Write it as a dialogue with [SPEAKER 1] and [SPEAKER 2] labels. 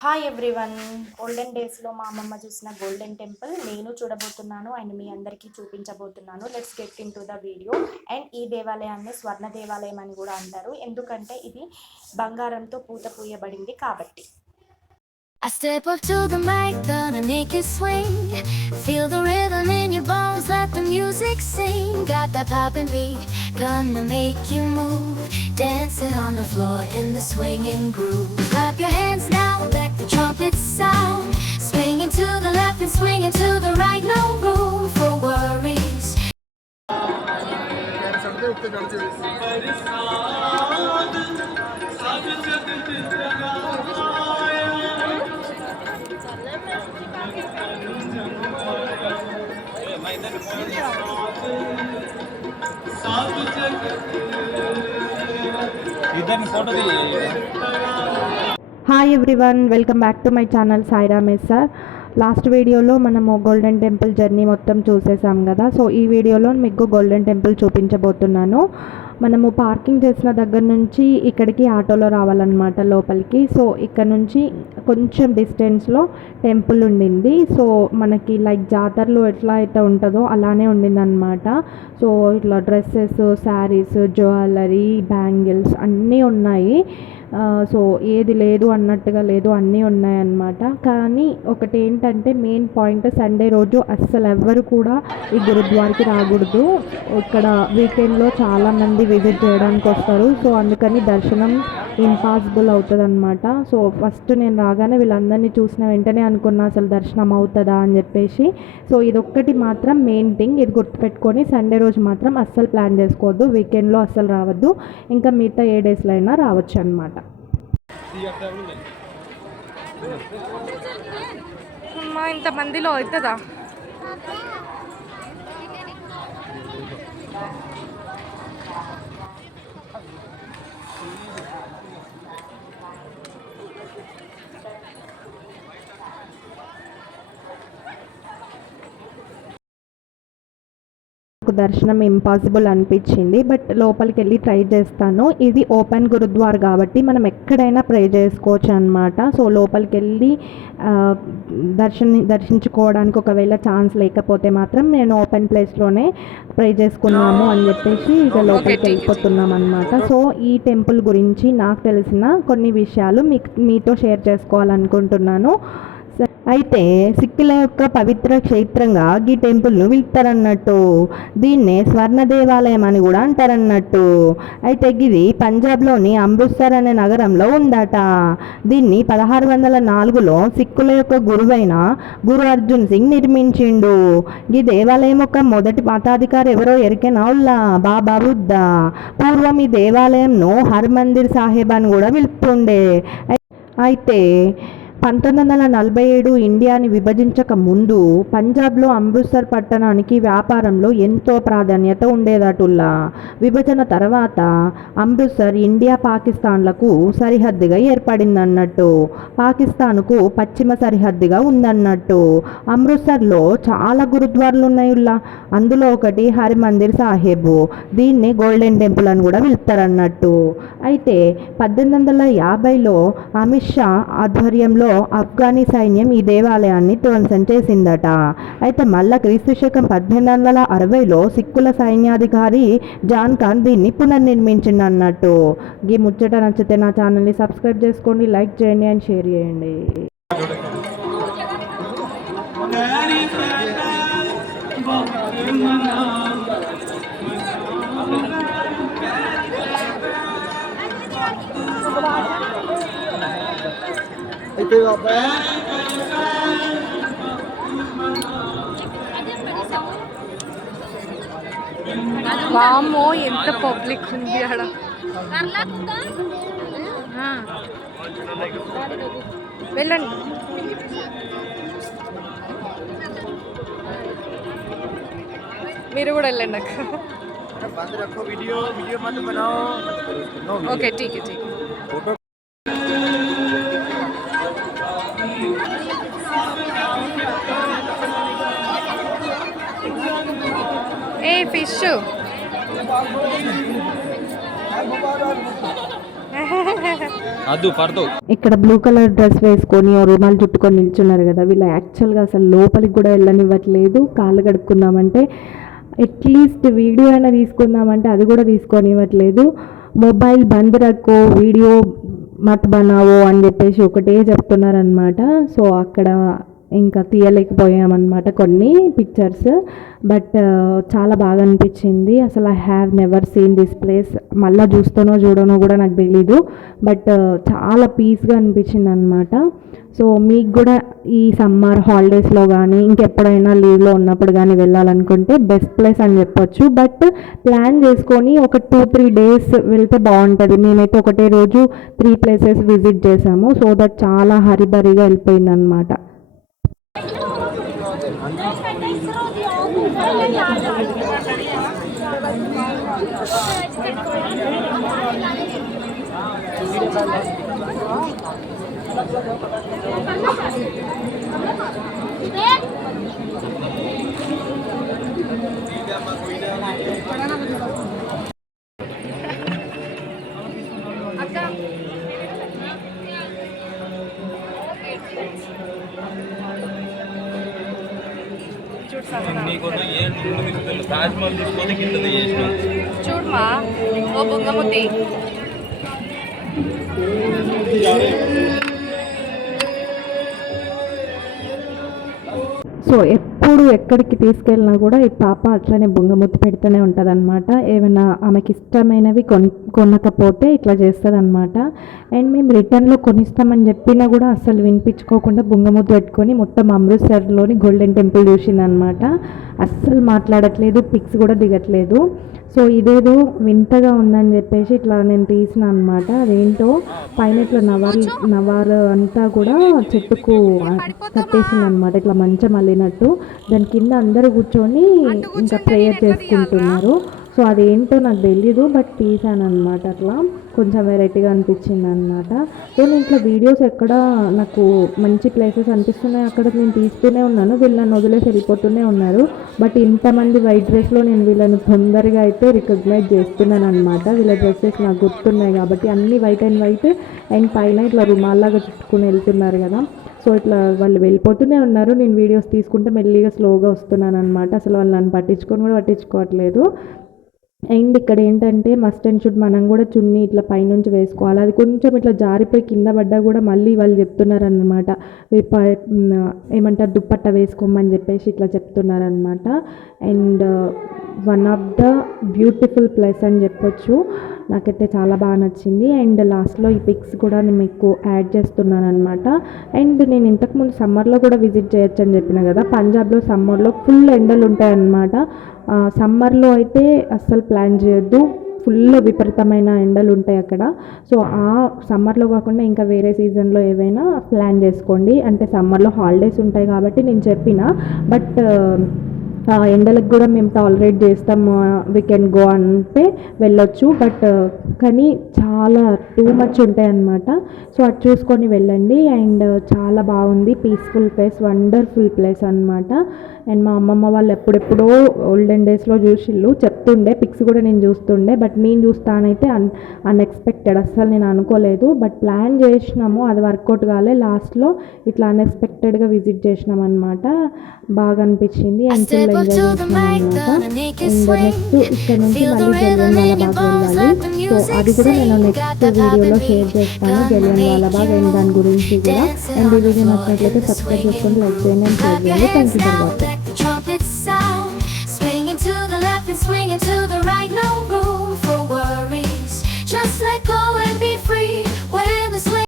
[SPEAKER 1] Hi everyone golden డేస్లో మా అమ్మమ్మ చూసిన గోల్డెన్ టెంపుల్ నేను చూడబోతున్నాను అండ్ మీ అందరికీ చూపించబోతున్నాను let's get into the video and ఈ దేవాలయాన్ని స్వర్ణ దేవాలయం అని కూడా అంటారు ఎందుకంటే ఇది బంగారంతో పూత పూయబడింది కాబట్టి
[SPEAKER 2] I step up to the mic, gonna make it swing. Feel the rhythm in your bones, let the music sing. Got that poppin' beat, gonna make you move. Dancing on the floor in the swinging groove. Clap your hands now, let trumpet sound. Swinging to the left and swinging to the right No room for worries.
[SPEAKER 3] इधर photo
[SPEAKER 4] hi everyone welcome back to my channel Sai Ramesh sir last వీడియోలో మనము golden temple journey మొత్తం చూసేసాం కదా. So ఈ వీడియోలో మీకు golden temple చూపించబోతున్నాను. మనము పార్కింగ్ చేసిన దగ్గర నుంచి ఇక్కడికి ఆటోలో రావాలన్నమాట లోపలికి. సో ఇక్కడ నుంచి కొంచెం డిస్టెన్స్లో టెంపుల్ ఉండింది. సో మనకి లైక్ జాతరలు ఎట్లా అయితే ఉంటుందో అలానే ఉండిందనమాట సో ఇట్లా డ్రెస్సెస్ శారీస్ జ్యువెలరీ బ్యాంగిల్స్ అన్నీ ఉన్నాయి. సో ఏది లేదు అన్నట్టుగా లేదు అన్నీ ఉన్నాయన్నమాట. కానీ ఒకటి ఏంటంటే మెయిన్ పాయింట్ సండే రోజు అస్సలు ఎవ్వరు కూడా ఈ గురుద్వారకి రాకూడదు. ఇక్కడ వీకెండ్లో చాలామంది విజిట్ చేయడానికి వస్తారు. సో అందుకని దర్శనం ఇంపాసిబుల్ అవుతుంది అనమాట సో ఫస్ట్ నేను రాగానే వీళ్ళందరినీ చూసిన వెంటనే అనుకున్నా అసలు దర్శనం అవుతుందా అని చెప్పేసి. సో ఇదొక్కటి మాత్రం మెయిన్ థింగ్. ఇది గుర్తుపెట్టుకొని సండే రోజు మాత్రం అస్సలు ప్లాన్ చేసుకోవద్దు. వీకెండ్లో అస్సలు రావద్దు. ఇంకా మిగతా ఏ డేస్లో అయినా రావచ్చు అనమాట
[SPEAKER 5] అమ్మా ఇంతమందిలో అవుతుందా?
[SPEAKER 4] నాకు దర్శనం ఇంపాసిబుల్ అనిపించింది బట్ లోపలికి వెళ్ళి ట్రై చేస్తాను. ఇది ఓపెన్ గురుద్వార్ కాబట్టి మనం ఎక్కడైనా ప్రే చేసుకోవచ్చు అనమాట సో లోపలికి వెళ్ళి దర్శని దర్శించుకోవడానికి ఒకవేళ ఛాన్స్ లేకపోతే మాత్రం నేను ఓపెన్ ప్లేస్లోనే ప్రే చేసుకున్నాము అని చెప్పేసి ఇక లోపలికి వెళ్ళిపోతున్నాం అనమాట సో ఈ టెంపుల్ గురించి నాకు తెలిసిన కొన్ని విషయాలు మీకు మీతో షేర్ చేసుకోవాలనుకుంటున్నాను. అయితే సిక్కుల యొక్క పవిత్ర క్షేత్రంగా ఈ టెంపుల్ను పిలుస్తారన్నట్టు దీన్నే స్వర్ణ దేవాలయం అని కూడా అంటారన్నట్టు. అయితే ఇది పంజాబ్లోని అమృత్సర్ అనే నగరంలో ఉందట. దీన్ని పదహారు వందల నాలుగులో సిక్కుల యొక్క గురువైన గురు అర్జున్ సింగ్ నిర్మించిండు. ఈ దేవాలయం యొక్క మొదటి మతాధికారి ఎవరో ఎరికెనౌల్లా బాబా బుద్ధ. పూర్వం ఈ దేవాలయంను హర్మందిర్ సాహెబ్ అని కూడా పిలుపుతుండే అయితే పంతొమ్మిది వందల నలభై ఏడు ఇండియాని విభజించక ముందు పంజాబ్లో అమృత్సర్ పట్టణానికి వ్యాపారంలో ఎంతో ప్రాధాన్యత ఉండేదటుల్లా. విభజన తర్వాత అమృత్సర్ ఇండియా పాకిస్తాన్లకు సరిహద్దుగా ఏర్పడిందన్నట్టు పాకిస్తాన్కు పశ్చిమ సరిహద్దుగా ఉందన్నట్టు. అమృత్సర్లో చాలా గురుద్వార్లు ఉన్నాయుల్లా అందులో ఒకటి హరిమందిర్ సాహెబ్ దీన్ని గోల్డెన్ టెంపుల్ అని కూడా పిలుస్తారన్నట్టు. అయితే పద్దెనిమిది వందల యాభైలో అమిత్ షా ఆధ్వర్యంలో ఆఫ్ఘనీ సైన్యం ఈ దేవాలయాన్ని ధ్వంసం చేసిందట. అయితే మళ్ళా క్రీస్తు శకం పద్దెనిమిది వందల అరవైలో సిక్కుల సైన్యాధికారి జాన్ ఖాన్ దీన్ని పునర్నిర్మించింది అన్నట్టు ఈ ముచ్చట నచ్చితే నా ఛానల్ని సబ్స్క్రైబ్ చేసుకోండి లైక్ చేయండి అండ్ షేర్ చేయండి.
[SPEAKER 6] అయితే గట్టిగా
[SPEAKER 5] వామ్మో ఎంత పబ్లిక్ ఉంది ఆడ. వెళ్ళండి. మీరు కూడా వెళ్ళండి అక్క. ఓకే ఠీక్ ఠీక్. ఫిష్
[SPEAKER 4] ఇక్కడ బ్లూ కలర్ డ్రెస్ వేసుకొని ఓ రుమాలు చుట్టుకొని నిల్చున్నారు కదా వీళ్ళు యాక్చువల్గా అసలు లోపలికి కూడా వెళ్ళనివ్వట్లేదు. కాళ్ళు కడుక్కుందామంటే అట్లీస్ట్ వీడియో అయినా తీసుకుందామంటే అది కూడా తీసుకొనివ్వట్లేదు. మొబైల్ బంద్ రక్కో వీడియో మత్ బనావో అని చెప్పేసి ఒకటే చెప్తున్నారనమాట సో అక్కడ ఇంకా తీయలేకపోయామన్నమాట కొన్ని పిక్చర్స్ బట్ uh, చాలా బాగా అనిపించింది. అసలు I have never seen this place మళ్ళీ చూస్తానో చూడనో కూడా నాకు తెలీదు. బట్ uh, చాలా పీస్గా అనిపించింది అనమాట సో మీకు కూడా ఈ సమ్మర్ హాలిడేస్లో కానీ ఇంకెప్పుడైనా లీవ్లో ఉన్నప్పుడు కానీ వెళ్ళాలనుకుంటే బెస్ట్ ప్లేస్ అని చెప్పొచ్చు. బట్ ప్లాన్ చేసుకొని ఒక టూ త్రీ డేస్ వెళ్తే బాగుంటుంది. మేమైతే ఒకటే రోజు త్రీ ప్లేసెస్ విజిట్ చేసాము. సో దట్ చాలా హరిబరిగా వెళ్ళిపోయింది అనమాట
[SPEAKER 6] నీకోసం ఏం తాజ్మహల్ తీసుకొని కింద చేసిన
[SPEAKER 5] చూడమా? ఓ బొంగముద్ది
[SPEAKER 4] సో ఎప్పుడు ఎక్కడికి తీసుకెళ్ళినా కూడా ఈ పాప అట్లనే బొంగముద్దు పెడుతూనే ఉంటుంది అనమాట ఏమైనా ఆమెకి ఇష్టమైనవి కొన్ కొనకపోతే ఇట్లా చేస్తుంది అనమాట అండ్ మేము రిటర్న్లో కొనిస్తామని చెప్పినా కూడా అస్సలు వినిపించుకోకుండా బొంగముద్దు పెట్టుకొని మొత్తం అమృత్సర్లోని గోల్డెన్ టెంపుల్ చూసిందనమాట అస్సలు మాట్లాడట్లేదు పిక్స్ కూడా దిగట్లేదు. సో ఇదేదో వింతగా ఉందని చెప్పేసి ఇట్లా నేను తీసిన అనమాట అదేంటో పైన ఇట్లా నవారు నవారు అంతా కూడా చెట్టుకు కట్టేసింది అనమాట ఇట్లా మంచం అల్లినట్టు. దాని కింద అందరూ కూర్చొని ఇంకా ప్రేయర్ చేసుకుంటున్నారు. సో అదేంటో నాకు తెలియదు బట్ తీసాను అనమాట అట్లా. కొంచెం వెరైటీగా అనిపించింది అనమాట సో నేను ఇట్లా వీడియోస్ ఎక్కడ నాకు మంచి ప్లేసెస్ అనిపిస్తున్నాయి అక్కడ నేను తీస్తూనే ఉన్నాను. వీళ్ళని వదిలేసి వెళ్ళిపోతూనే ఉన్నారు. బట్ ఇంతమంది వైట్ డ్రెస్లో నేను వీళ్ళని తొందరగా అయితే రికగ్నైజ్ చేస్తున్నాను అనమాట వీళ్ళ డ్రెస్సెస్ నాకు గుర్తున్నాయి కాబట్టి అన్ని వైట్ అండ్ వైట్ అండ్ పైన ఇట్లా రుమాల్లాగా చుట్టుకుని వెళ్తున్నారు కదా. సో ఇట్లా వాళ్ళు వెళ్ళిపోతూనే ఉన్నారు. నేను వీడియోస్ తీసుకుంటే మెల్లిగా స్లోగా వస్తున్నాను అనమాట అసలు వాళ్ళు నన్ను పట్టించుకొని కూడా పట్టించుకోవట్లేదు. అండ్ ఇక్కడ ఏంటంటే మస్ట్ అండ్ షుడ్ మనం కూడా చున్నీ ఇట్లా పైనుంచి వేసుకోవాలి. అది కొంచెం ఇట్లా జారిపోయి కింద పడ్డా కూడా మళ్ళీ వాళ్ళు చెప్తున్నారనమాట ఏమంటారు దుప్పట్ట వేసుకోమని చెప్పేసి ఇట్లా చెప్తున్నారనమాట and one of the beautiful place అని చెప్పొచ్చు. నాకైతే చాలా బాగా నచ్చింది. అండ్ లాస్ట్లో ఈ పిక్స్ కూడా నేను మీకు యాడ్ చేస్తున్నాను అనమాట అండ్ నేను ఇంతకుముందు సమ్మర్లో కూడా విజిట్ చేయొచ్చు అని చెప్పిన కదా పంజాబ్లో సమ్మర్లో ఫుల్ ఎండలు ఉంటాయన్నమాట. సమ్మర్లో అయితే అస్సలు ప్లాన్ చేయొద్దు. ఫుల్ విపరీతమైన ఎండలు ఉంటాయి అక్కడ. సో ఆ సమ్మర్లో కాకుండా ఇంకా వేరే సీజన్లో ఏవైనా ప్లాన్ చేసుకోండి. అంటే సమ్మర్లో హాలిడేస్ ఉంటాయి కాబట్టి నేను చెప్పిన. బట్ ఎండలకు కూడా మేము టాలరేట్ చేస్తాము వీ కెన్ గో అంటే వెళ్ళొచ్చు. బట్ కానీ చాలా టూ మచ్ ఉంటాయి అన్నమాట సో అది చూసుకొని వెళ్ళండి. అండ్ చాలా బాగుంది. పీస్ఫుల్ ప్లేస్ వండర్ఫుల్ ప్లేస్ అనమాట అండ్ మా అమ్మమ్మ వాళ్ళు ఎప్పుడెప్పుడో ఓల్డెన్ డేస్లో చూసిళ్ళు చెప్తుండే పిక్స్ కూడా నేను చూస్తుండే బట్ నేను చూస్తానైతే అన్ అన్ఎక్స్పెక్టెడ్ అస్సలు నేను అనుకోలేదు బట్ ప్లాన్ చేసినాము అది వర్కౌట్ కాలే. లాస్ట్లో ఇట్లా అన్ఎక్స్పెక్టెడ్గా విజిట్ చేసినాం అనమాట బాగా అనిపించింది అండ్ ఫుల్ ఎంజాయ్ చేసినాం అనమాట అండ్. నెక్స్ట్ ఇక్కడ నుంచి మళ్ళీ జలియన్ బాగా
[SPEAKER 2] the
[SPEAKER 4] వెళ్ళాలి సో అది కూడా నేను. నెక్స్ట్ వీడియోలో షేర్ చేస్తాను. జలియన్
[SPEAKER 2] make
[SPEAKER 4] బాగా దాని గురించి కూడా. అండ్ ఈ వీడియో నచ్చినట్లయితే సబ్స్క్రైబ్. చేసుకొని లైక్ చేయండి అండ్ షేర్ చేయండి. Thank you for watching